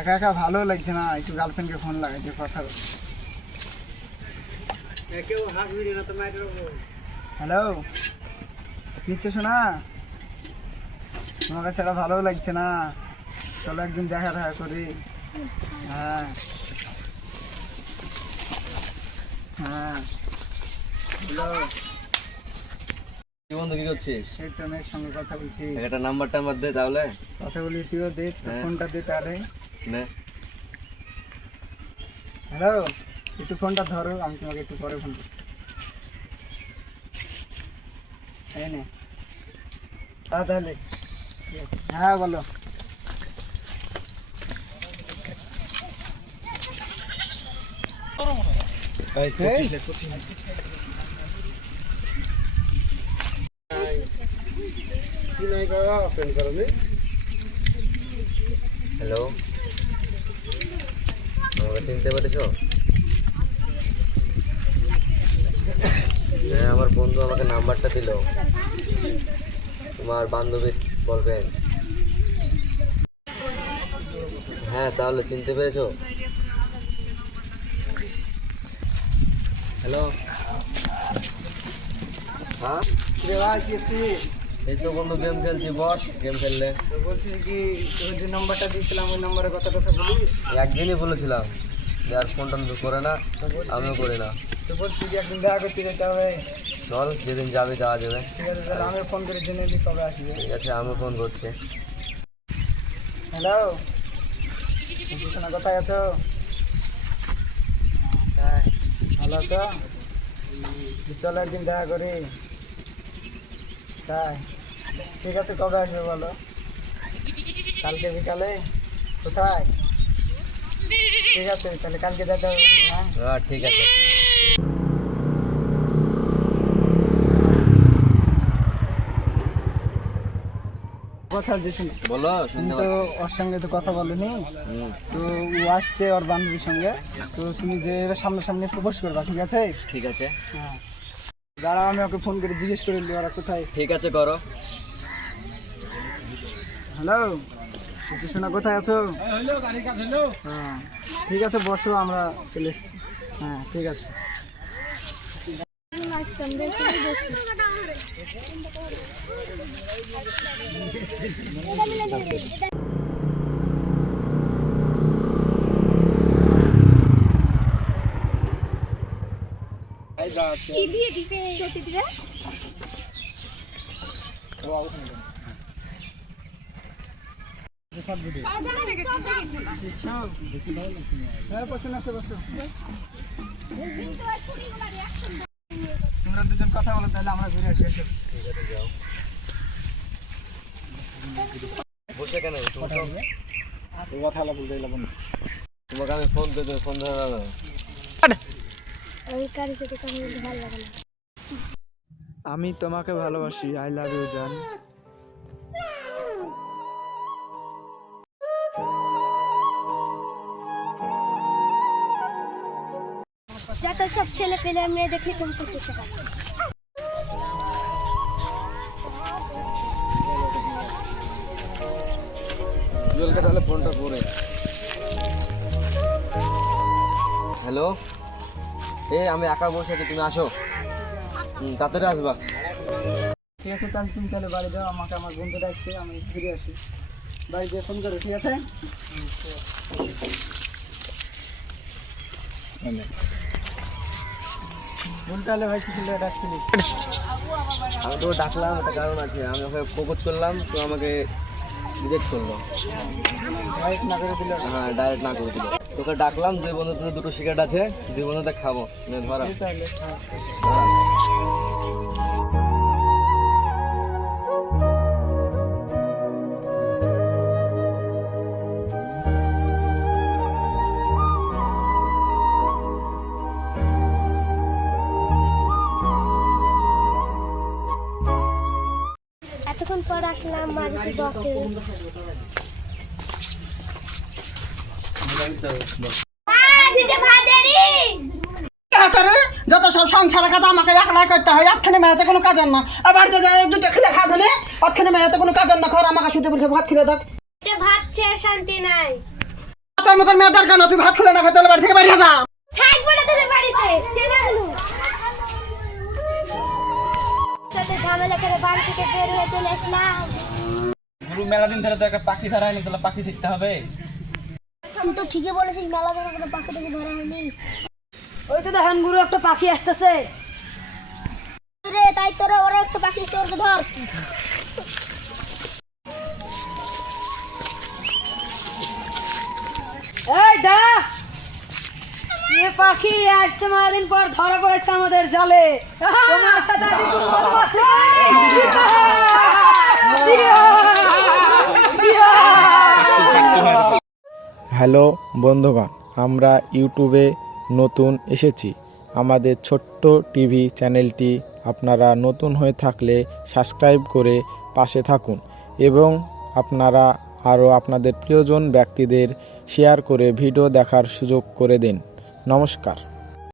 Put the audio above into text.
একা একা ভালো লাগছে না, একটু গার্লফ্রেন্ডকে ফোন লাগাই দিয়ে কথা বলি। হ্যালো, কিচ্ছু শোনা, তোমাকে ছাড়া ভালো লাগছে না, চলো একদিন দেখা দেখা করি। হ্যাঁ হ্যাঁ, কি বন্ধু, কি করছিস? সেই তো মেয়ের সঙ্গে কথা বলছি। একটা নাম্বার টাম্বার দে তাহলে। কথা বলি, তুইও দে, ফোনটা দে তাহলে। নে। হ্যালো, একটু ফোনটা ধরো, আমি তোমাকে একটু পরে ফোন করছি। এই নে, তাহলে হ্যাঁ বলো। হ্যালো, আমাকে চিনতে পেরেছো? হ্যাঁ, আমার বন্ধু আমাকে নাম্বারটা দিল, তোমার বান্ধবীর বলবেন। হ্যাঁ, তাহলে চিনতে পেরেছো? হ্যালো, হ্যাঁ এই তো বন্ধু গেম খেলছি। বস, গেম খেললে। তো বলছি কি, তোর যে নাম্বারটা দিয়েছিলাম ওই নাম্বারে কথা বলিস? একদিনই বলেছিলাম যে আর ফোন টোন করে না, আমিও করি না। তো বলছি কি একদিন দেখা করতে যেতে হবে। চল, যেদিন যাবে যাওয়া যাবে। ঠিক আছে, তাহলে আমি ফোন করে জেনে নিই কবে আসবে। ঠিক আছে, আমি ফোন করছি। হ্যালো, শোনা, কোথায় আছো? তাই ভালো আছো? চলো একদিন দেখা করি। তাই ঠিক আছে, কবে আসবে বলো? কালকে বিকালে? কোথায়? ঠিক আছে, তাহলে কালকে দেখা হবে। হ্যাঁ হ্যাঁ, ঠিক আছে। কথা যে শুনো, বলো, তুমি শুনতে তো পাচ্ছি। ওর সঙ্গে তো কথা বলোনি, তো ও আসছে ওর বান্ধবীর সঙ্গে, তো তুমি যে সামনাসামনি প্রপোজ করবা, ঠিক আছে? ঠিক আছে। হ্যাঁ, দাঁড়াও, আমি ওকে ফোন করে জিজ্ঞেস করে নিই ওরা কোথায়। ঠিক আছে, করো। হ্যালো, কিছু শোনা, কোথায় আছো? হ্যাঁ ঠিক আছে, বসো, আমরা চলে এসেছি। হ্যাঁ ঠিক আছে। কি দিয়ে দিবে চটি দিবে? হ্যাঁ বসো না, বসো। তোমরা দুজন কথা বলো, তাহলে আমরা ঘুরে আসি। এসো। ঠিক আছে, যাও। বসে কেন? তোমাকে আমি ফোন করে দেবো, ফোন ধরে না। ওই কারি সাথে কারি ভালো লাগে না। আমি তোমাকে ভালোবাসি, আই লাভ ইউ জান। যত সব ছেলে পেলে মেয়ে দেখলে তুমি তো কিছু পাবে। জলকে তাহলে ফোনটা করে। হ্যালো, আমি একা বসে আছি, তুমি আসো। তাড়াতাড়ি আসবা। ঠিক আছে, তাহলে তুমি তাহলে বাড়ি যাও, আমাকে আমার বন্ধু ডাকছে, আমি ফিরে আসি। বাড়ি দিয়ে ফোন করো, ঠিক আছে? বলতে হলে ভাই কিছু ডাকছিলি। আমি তোকে ডাকলাম, একটা কারণ আছে। আমি ওকে প্রপোজ করলাম, তো আমাকে রিজেক্ট করলো। ডাইরেক্ট না করে দিলে? হ্যাঁ, ডাইরেক্ট না করে দিল। তোকে ডাকলাম, দুই বন্ধুতে দুটো সিগারেট আছে, দুই বন্ধুতে খাবো। ধরা। তাহলে এতক্ষণ পর আসলাম, মাঝে বকে যত সব সংসারের কাজ আমাকে একলাই করতে হয়, একখানে মেয়েতে কোনো কাজের না। আবার যে দুটো খেলে খাওয়া ধরে, অতখানে মেয়েতে কোনো কাজের না, খর আমাকে শুধু বলছে ভাত খেলে দেখ। ভাত চেয়ে শান্তি নাই। তোর মতন মেয়ে দরকার না, তুই ভাত খুলে না খাই তাহলে বাড়ি থেকে বাইরে যা। থাকবো না তোদের বাড়িতে চলে গেলু সাথে ঝামেলা করে বাড়ি থেকে বের হয়ে চলে আসলাম। গুরু মেলা দিন ধরে তো একটা পাখি ধরা হয়নি, তাহলে পাখি শিখতে হবে। তুই তো ঠিকই বলেছিস, মেলা ধরে কোনো পাখি টাকে ধরা হয়নি। ওই তো দেখেন গুরু একটা পাখি আসতেছে। রে তাই তোরা ওরা একটা পাখি চোরকে ধর। এই দাঁড়া, এ পাখি আজ তো দিন পর ধরা পড়েছে আমাদের জালে। তোমার সাথে আজ একটু বদমাশি করি। হ্যালো বন্ধুগণ, আমরা ইউটিউবে নতুন এসেছি। আমাদের ছোট্ট টিভি চ্যানেলটি আপনারা নতুন হয়ে থাকলে সাবস্ক্রাইব করে পাশে থাকুন এবং আপনারা আরও আপনাদের প্রিয়জন ব্যক্তিদের শেয়ার করে ভিডিও দেখার সুযোগ করে দিন। নমস্কার।